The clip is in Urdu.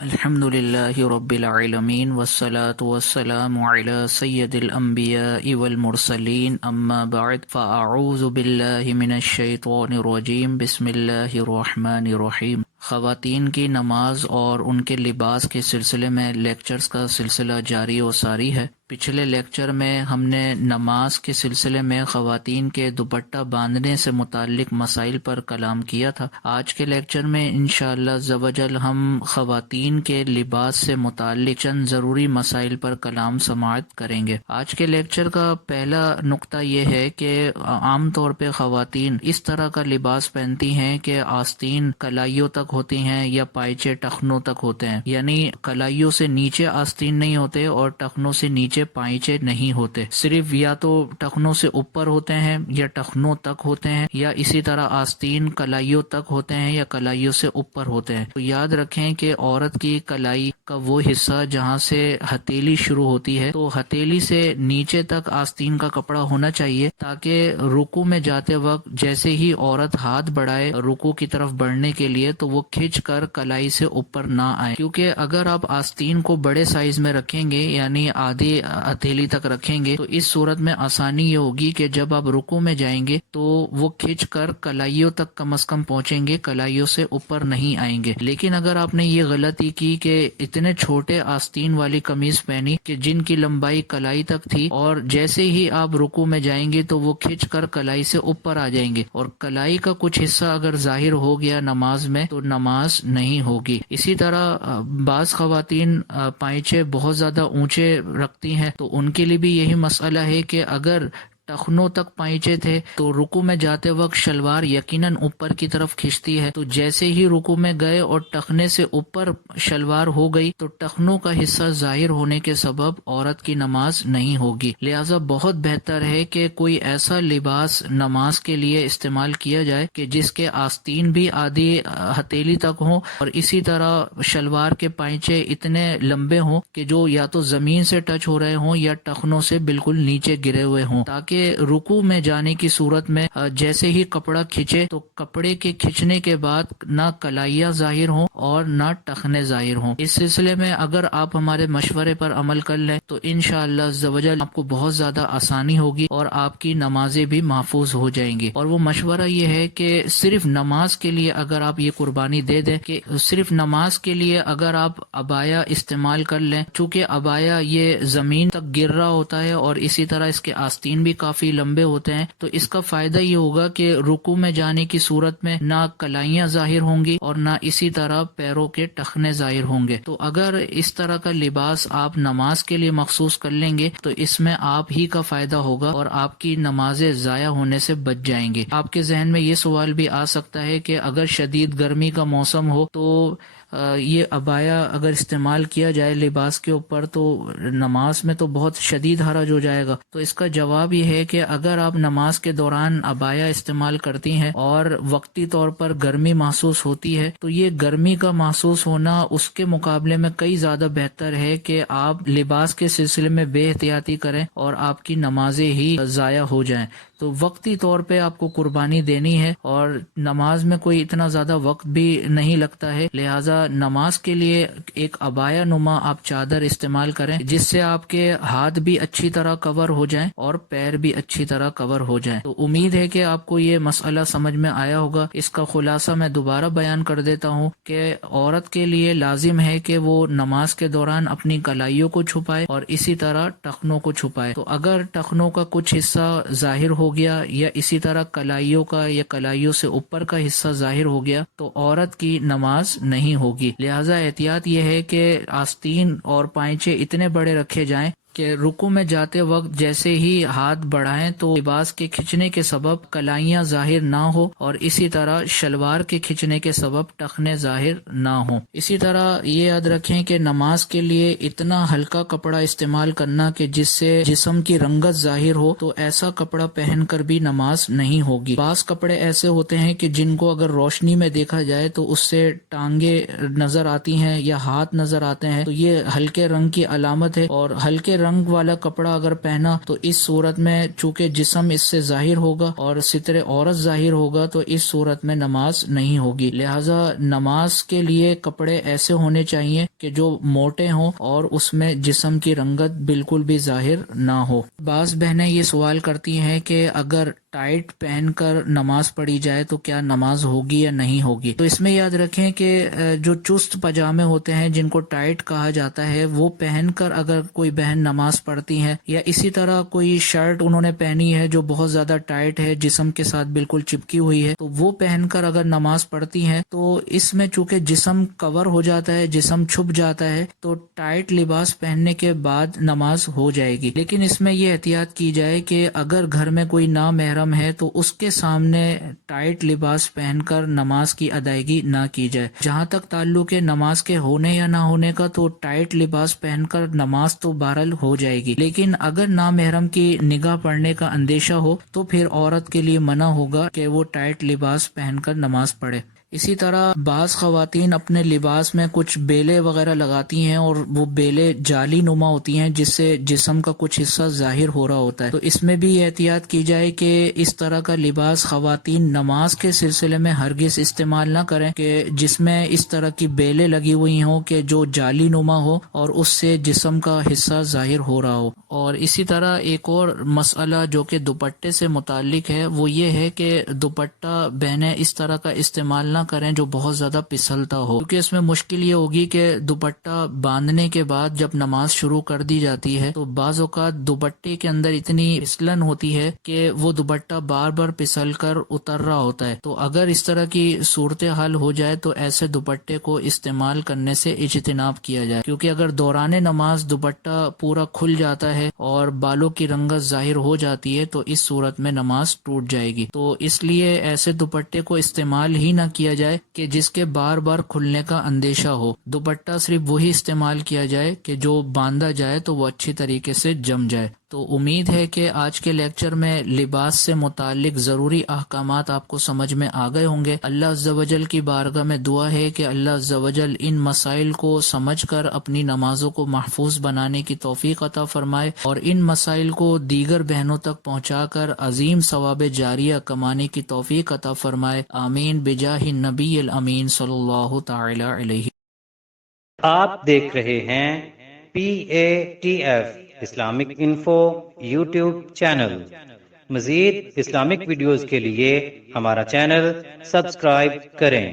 الحمد للہ رب العالمین والصلاة والسلام علی سید الانبیاء والمرسلین اما بعد فاعوذ باللہ من الشیطان الرجیم بسم اللہ الرحمن الرحیم۔ خواتین کی نماز اور ان کے لباس کے سلسلے میں لیکچرز کا سلسلہ جاری و ساری ہے۔ پچھلے لیکچر میں ہم نے نماز کے سلسلے میں خواتین کے دوپٹہ باندھنے سے متعلق مسائل پر کلام کیا تھا۔ آج کے لیکچر میں انشاءاللہ عز و جل ہم خواتین کے لباس سے متعلق چند ضروری مسائل پر کلام سماعت کریں گے۔ آج کے لیکچر کا پہلا نقطہ یہ ہے کہ عام طور پہ خواتین اس طرح کا لباس پہنتی ہیں کہ آستین کلائیوں تک ہوتی ہیں یا پائچے ٹخنوں تک ہوتے ہیں، یعنی کلائیوں سے نیچے آستین نہیں ہوتے اور ٹخنوں سے نیچے پائچے نہیں ہوتے، صرف یا تو ٹخنوں سے اوپر ہوتے ہیں یا ٹخنوں تک ہوتے ہیں، یا اسی طرح آستین کلائیوں تک ہوتے ہیں یا کلائیوں سے اوپر ہوتے ہیں۔ تو یاد رکھیں کہ عورت کی کلائی کا وہ حصہ جہاں سے ہتھیلی شروع ہوتی ہے، تو ہتھیلی سے نیچے تک آستین کا کپڑا ہونا چاہیے، تاکہ رکوع میں جاتے وقت جیسے ہی عورت ہاتھ بڑھائے رکوع کی طرف بڑھنے کے لیے تو وہ کھنچ کر کلائی سے اوپر نہ آئے، کیونکہ اگر آپ آستین کو بڑے سائز میں رکھیں گے یعنی آدھی ہتھیلی تک رکھیں گے تو اس صورت میں آسانی یہ ہوگی کہ جب آپ رکوع میں جائیں گے تو وہ کھنچ کر کلائیوں تک کم از کم پہنچیں گے، کلائیوں سے اوپر نہیں آئیں گے۔ لیکن اگر آپ نے یہ غلطی کی کہ اتنے چھوٹے آستین والی قمیض پہنی کہ جن کی لمبائی کلائی تک تھی، اور جیسے ہی آپ رکوع میں جائیں گے تو وہ کھنچ کر کلائی سے اوپر آ جائیں گے، اور کلائی کا کچھ حصہ اگر ظاہر ہو گیا نماز میں تو نماز نہیں ہوگی۔ اسی طرح بعض خواتین پائچے بہت زیادہ اونچے رکھتی ہیں، تو ان کے لیے بھی یہی مسئلہ ہے کہ اگر ٹخنوں تک پائچے تھے تو رکوع میں جاتے وقت شلوار یقیناً اوپر کی طرف کھنچتی ہے، تو جیسے ہی رکوع میں گئے اور ٹخنے سے اوپر شلوار ہو گئی تو ٹخنوں کا حصہ ظاہر ہونے کے سبب عورت کی نماز نہیں ہوگی۔ لہٰذا بہت بہتر ہے کہ کوئی ایسا لباس نماز کے لیے استعمال کیا جائے کہ جس کے آستین بھی آدھی ہتھیلی تک ہوں، اور اسی طرح شلوار کے پائچے اتنے لمبے ہوں کہ جو یا تو زمین سے ٹچ ہو رہے ہوں یا ٹخنوں سے بالکل نیچے گرے ہوئے ہوں، تاکہ رکوع میں جانے کی صورت میں جیسے ہی کپڑا کھینچے تو کپڑے کے کھینچنے کے بعد نہ کلائیاں ظاہر ہوں اور نہ ٹخنے ظاہر ہوں۔ اس سلسلے میں اگر آپ ہمارے مشورے پر عمل کر لیں تو انشاءاللہ عز و جل آپ کو بہت زیادہ آسانی ہوگی اور آپ کی نمازیں بھی محفوظ ہو جائیں گی۔ اور وہ مشورہ یہ ہے کہ صرف نماز کے لیے اگر آپ یہ قربانی دے دیں کہ صرف نماز کے لیے اگر آپ عبایا استعمال کر لیں، چونکہ عبایا یہ زمین تک گر رہا ہوتا ہے اور اسی طرح اس کے آستین بھی کافی لمبے ہوتے ہیں، تو اس کا فائدہ یہ ہوگا کہ رکوع میں جانے کی صورت میں نہ کلائیاں ظاہر ہوں گی اور نہ اسی طرح پیروں کے ٹخنے ظاہر ہوں گے۔ تو اگر اس طرح کا لباس آپ نماز کے لیے مخصوص کر لیں گے تو اس میں آپ ہی کا فائدہ ہوگا اور آپ کی نمازیں ضائع ہونے سے بچ جائیں گے۔ آپ کے ذہن میں یہ سوال بھی آ سکتا ہے کہ اگر شدید گرمی کا موسم ہو تو یہ عبایا اگر استعمال کیا جائے لباس کے اوپر تو نماز میں تو بہت شدید حرج ہو جائے گا۔ تو اس کا جواب یہ ہے کہ اگر آپ نماز کے دوران عبایا استعمال کرتی ہیں اور وقتی طور پر گرمی محسوس ہوتی ہے تو یہ گرمی کا محسوس ہونا اس کے مقابلے میں کئی زیادہ بہتر ہے کہ آپ لباس کے سلسلے میں بے احتیاطی کریں اور آپ کی نمازیں ہی ضائع ہو جائیں۔ تو وقتی طور پہ آپ کو قربانی دینی ہے اور نماز میں کوئی اتنا زیادہ وقت بھی نہیں لگتا ہے، لہٰذا نماز کے لیے ایک عبایا نما آپ چادر استعمال کریں جس سے آپ کے ہاتھ بھی اچھی طرح کور ہو جائیں اور پیر بھی اچھی طرح کور ہو جائیں۔ تو امید ہے کہ آپ کو یہ مسئلہ سمجھ میں آیا ہوگا۔ اس کا خلاصہ میں دوبارہ بیان کر دیتا ہوں کہ عورت کے لیے لازم ہے کہ وہ نماز کے دوران اپنی کلائیوں کو چھپائے اور اسی طرح ٹخنوں کو چھپائے۔ تو اگر ٹخنوں کا کچھ حصہ ظاہر ہو گیا یا اسی طرح کلائیوں کا یا کلائیوں سے اوپر کا حصہ ظاہر ہو گیا تو عورت کی نماز نہیں ہوگی۔ لہٰذا احتیاط یہ ہے کہ آستین اور پائچے اتنے بڑے رکھے جائیں کہ رکوع میں جاتے وقت جیسے ہی ہاتھ بڑھائیں تو لباس کے کھنچنے کے سبب کلائیاں ظاہر نہ ہو اور اسی طرح شلوار کے کھنچنے کے سبب ٹخنے ظاہر نہ ہوں۔ اسی طرح یہ یاد رکھیں کہ نماز کے لیے اتنا ہلکا کپڑا استعمال کرنا کہ جس سے جسم کی رنگت ظاہر ہو، تو ایسا کپڑا پہن کر بھی نماز نہیں ہوگی۔ بعض کپڑے ایسے ہوتے ہیں کہ جن کو اگر روشنی میں دیکھا جائے تو اس سے ٹانگیں نظر آتی ہیں یا ہاتھ نظر آتے ہیں، تو یہ ہلکے رنگ کی علامت ہے، اور ہلکے رنگ والا کپڑا اگر پہنا تو اس صورت میں چونکہ جسم اس سے ظاہر ہوگا اور ستر عورت ظاہر ہوگا تو اس صورت میں نماز نہیں ہوگی. لہٰذا نماز کے لیے کپڑے ایسے ہونے چاہیے کہ جو موٹے ہوں اور اس میں جسم کی رنگت بالکل بھی ظاہر نہ ہو. بعض بہنیں یہ سوال کرتی ہیں کہ اگر ٹائٹ پہن کر نماز پڑھی جائے تو کیا نماز ہوگی یا نہیں ہوگی. تو اس میں یاد رکھیں کہ جو چست پاجامے ہوتے ہیں جن کو ٹائٹ کہا جاتا ہے وہ پہن کر اگر کوئی بہن نماز پڑھتی ہیں یا اسی طرح کوئی شرٹ انہوں نے پہنی ہے جو بہت زیادہ ٹائٹ ہے جسم کے ساتھ بالکل چپکی ہوئی ہے تو وہ پہن کر اگر نماز پڑھتی ہیں تو اس میں چونکہ جسم کور ہو جاتا ہے جسم چھپ جاتا ہے تو ٹائٹ لباس پہننے کے بعد نماز ہو جائے گی. لیکن اس میں یہ احتیاط کی جائے کہ اگر گھر میں کوئی نامحرم ہے تو اس کے سامنے ٹائٹ لباس پہن کر نماز کی ادائیگی نہ کی جائے. جہاں تک تعلق ہے نماز کے ہونے یا نہ ہونے کا تو ٹائٹ لباس پہن کر نماز تو بہرحال ہو جائے گی. لیکن اگر نامحرم کی نگاہ پڑنے کا اندیشہ ہو تو پھر عورت کے لیے منع ہوگا کہ وہ ٹائٹ لباس پہن کر نماز پڑھے. اسی طرح بعض خواتین اپنے لباس میں کچھ بیلے وغیرہ لگاتی ہیں اور وہ بیلے جالی نما ہوتی ہیں جس سے جسم کا کچھ حصہ ظاہر ہو رہا ہوتا ہے. تو اس میں بھی احتیاط کی جائے کہ اس طرح کا لباس خواتین نماز کے سلسلے میں ہرگز استعمال نہ کریں کہ جس میں اس طرح کی بیلے لگی ہوئی ہوں کہ جو جالی نما ہو اور اس سے جسم کا حصہ ظاہر ہو رہا ہو. اور اسی طرح ایک اور مسئلہ جو کہ دوپٹے سے متعلق ہے وہ یہ ہے کہ دوپٹہ بہنیں اس طرح کا استعمال نہ کریں جو بہت زیادہ پسلتا ہو کیونکہ اس میں مشکل یہ ہوگی کہ دوپٹہ باندھنے کے بعد جب نماز شروع کر دی جاتی ہے تو بعض اوقات دوپٹے کے اندر اتنی پھسلن ہوتی ہے کہ وہ دوپٹہ بار بار پھسل کر اتر رہا ہوتا ہے. تو اگر اس طرح کی صورتحال ہو جائے تو ایسے دوپٹے کو استعمال کرنے سے اجتناب کیا جائے کیونکہ اگر دوران نماز دوپٹہ پورا کھل جاتا ہے اور بالوں کی رنگت ظاہر ہو جاتی ہے تو اس صورت میں نماز ٹوٹ جائے گی. تو اس لیے ایسے دوپٹے کو استعمال ہی نہ کیا جائے کہ جس کے بار بار کھلنے کا اندیشہ ہو. دوپٹہ صرف وہی استعمال کیا جائے کہ جو باندھا جائے تو وہ اچھی طریقے سے جم جائے. تو امید ہے کہ آج کے لیکچر میں لباس سے متعلق ضروری احکامات آپ کو سمجھ میں آ گئے ہوں گے. اللہ عز و جل کی بارگاہ میں دعا ہے کہ اللہ عز و جل ان مسائل کو سمجھ کر اپنی نمازوں کو محفوظ بنانے کی توفیق عطا فرمائے اور ان مسائل کو دیگر بہنوں تک پہنچا کر عظیم ثواب جاریہ کمانے کی توفیق عطا فرمائے. آمین بجاہ النبی الامین صلی اللہ تعالی علیہ. آپ دیکھ رہے ہیں PATF Islamic info YouTube channel. مزید اسلامک ویڈیوز کے لیے ہمارا چینل سبسکرائب کریں.